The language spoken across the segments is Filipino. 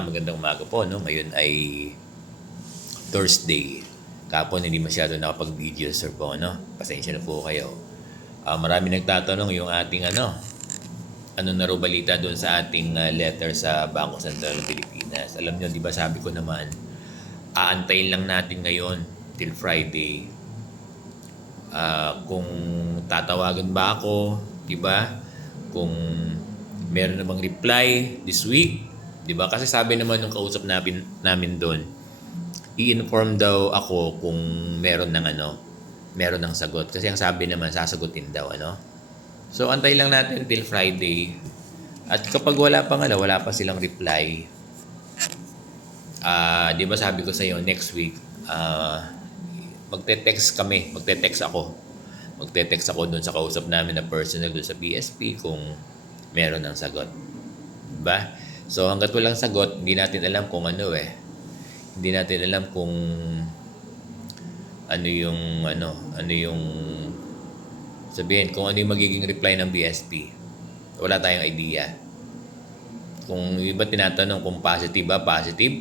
Magandang umaga po, no? Ngayon ay Thursday. Kapon hindi masyado nakapag-video, sir po, no? Pasensya na po kayo. Marami nagtatanong yung ating ano na raw balita doon sa ating letter sa Bangko Sentral ng Pilipinas. Alam niyo, di ba sabi ko naman, aantayin lang natin ngayon till Friday. Kung tatawagan ba ako, di ba? Kung meron na bang reply this week, di ba? Kasi sabi naman nung kausap namin doon, i-inform daw ako kung meron ng sagot. Kasi ang sabi naman, sasagutin daw, So, antay lang natin till Friday. At kapag wala pa silang reply, di ba sabi ko sa iyo, next week, magte-text ako. Magte-text ako doon sa kausap namin na personal doon sa BSP kung meron ng sagot. Diba? So, hanggat walang sagot, hindi natin alam kung Hindi natin alam kung ano yung sabihin, kung ano yung magiging reply ng BSP. Wala tayong idea. Kung iba tinatanong kung positive ba, positive.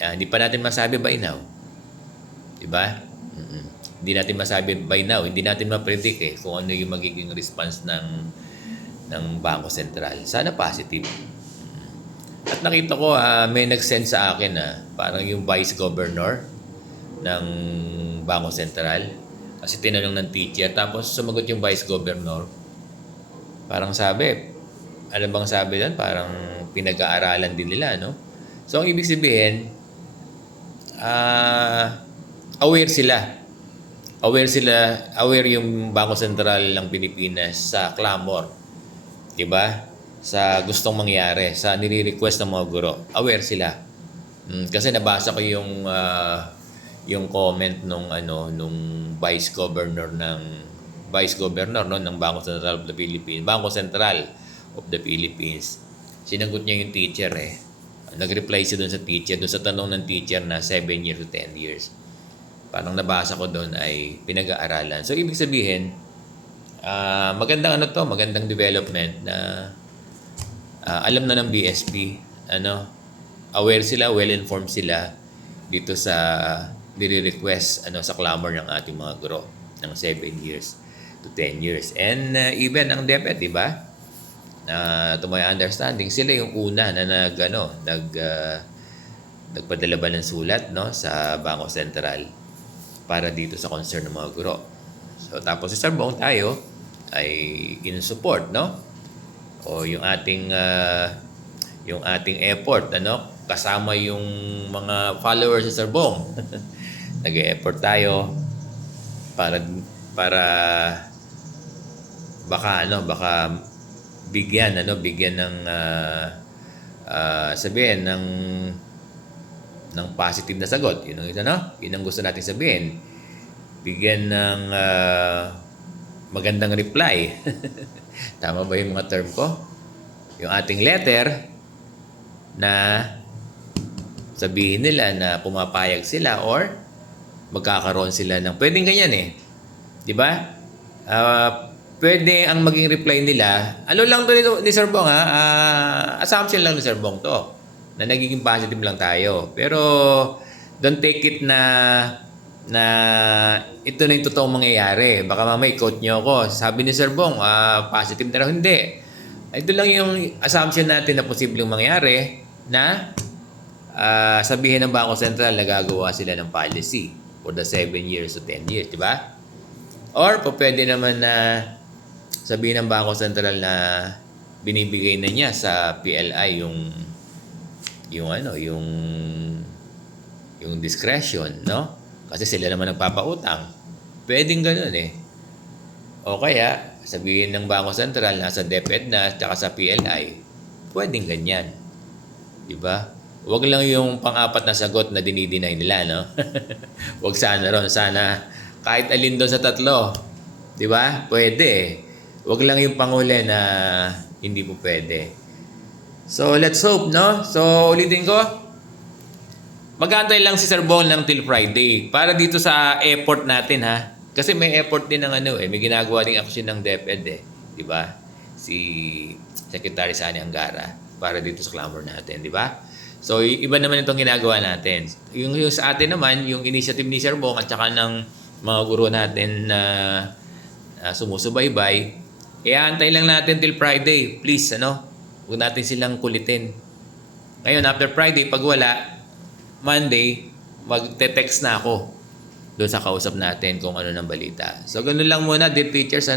Hindi pa natin masabi by now. Diba? Hindi natin masabi by now. Hindi natin ma-predict kung ano yung magiging response ng Bangko Sentral. Sana positive. At nakita ko, may nag-send sa akin parang yung Vice Governor ng Bangko Sentral. Kasi tinanong ng teacher, tapos sumagot yung Vice Governor. Parang sabi, ano bang sabi doon? Parang pinag-aaralan din nila, no? So, ang ibig sabihin, aware sila. Aware yung Bangko Sentral ng Pilipinas sa clamor. Diba? Sa gustong mangyari, sa nire-request ng mga guro. Aware sila. Kasi nabasa ko yung comment nung Vice Governor ng Bangko Sentral of the Philippines. Bangko Sentral of the Philippines. Sinagot niya yung teacher Nag-reply siya doon sa teacher, doon sa tanong ng teacher na 7 years to 10 years. Parang nabasa ko doon ay pinag-aaralan. So, ibig sabihin, magandang development na alam na ng BSP, aware sila, well-informed sila dito sa nire-request sa clamor ng ating mga guro ng 7 years to 10 years. And even ang DepEd, di ba? To my understanding, sila yung una na nagpadala ba ng sulat sa Bangko Sentral para dito sa concern ng mga guro. So tapos si Sir Bong tayo ay in-support, O yung ating effort, kasama yung mga followers si Sir Bong. Nag-e-effort tayo para baka bigyan ng sabihin ng positive na sagot. Yun ang gusto natin sabihin. Bigyan ng magandang reply. Tama ba yung mga term ko? Yung ating letter na sabihin nila na pumapayag sila or magkakaroon sila ng pwedeng ganyan di ba? Pwede ang maging reply nila, lang to ni Sir Bong assumption lang ni Sir Bong to na nagiging positive lang tayo. Pero don't take it na ito na yung totoong mangyayari. Baka mamaya i-quote nyo ako. Sabi ni Sir Bong, positive na raw. Hindi. Ito lang yung assumption natin na posibleng mangyari na sabihin ng Bangko Sentral na gagawa sila ng policy for the 7 years to 10 years, di ba? Or pwede naman na sabihin ng Bangko Sentral na binibigay na niya sa PLI yung discretion, Kasi sila naman nagpapautang. Pwedeng ganoon O kaya, sabihin ng Bangko Sentral nasa DepEd na at sa PLI, pwedeng ganyan. Diba? Huwag lang yung pang-apat na sagot na dinideny nila, Huwag sana ron. Sana kahit alin doon sa tatlo. Diba? Pwede. Huwag lang yung panghuli na hindi po pwede. So, let's hope, So, ulitin ko. Mag-aantay lang si Sir Bong ng till Friday para dito sa effort natin, Kasi may effort din ng may ginagawa ding action ng DepEd di ba? Si Secretary Sani Angara para dito sa clamor natin, di ba? So, iba naman itong ginagawa natin. Yung sa atin naman, yung initiative ni Sir Bong at saka ng mga guro natin na sumusubaybay, iaantay lang natin till Friday. Please, huwag natin silang kulitin. Ngayon, after Friday, pag wala, Monday, magte-text na ako doon sa kausap natin kung ano ng balita. So, ganun lang muna, dear teachers,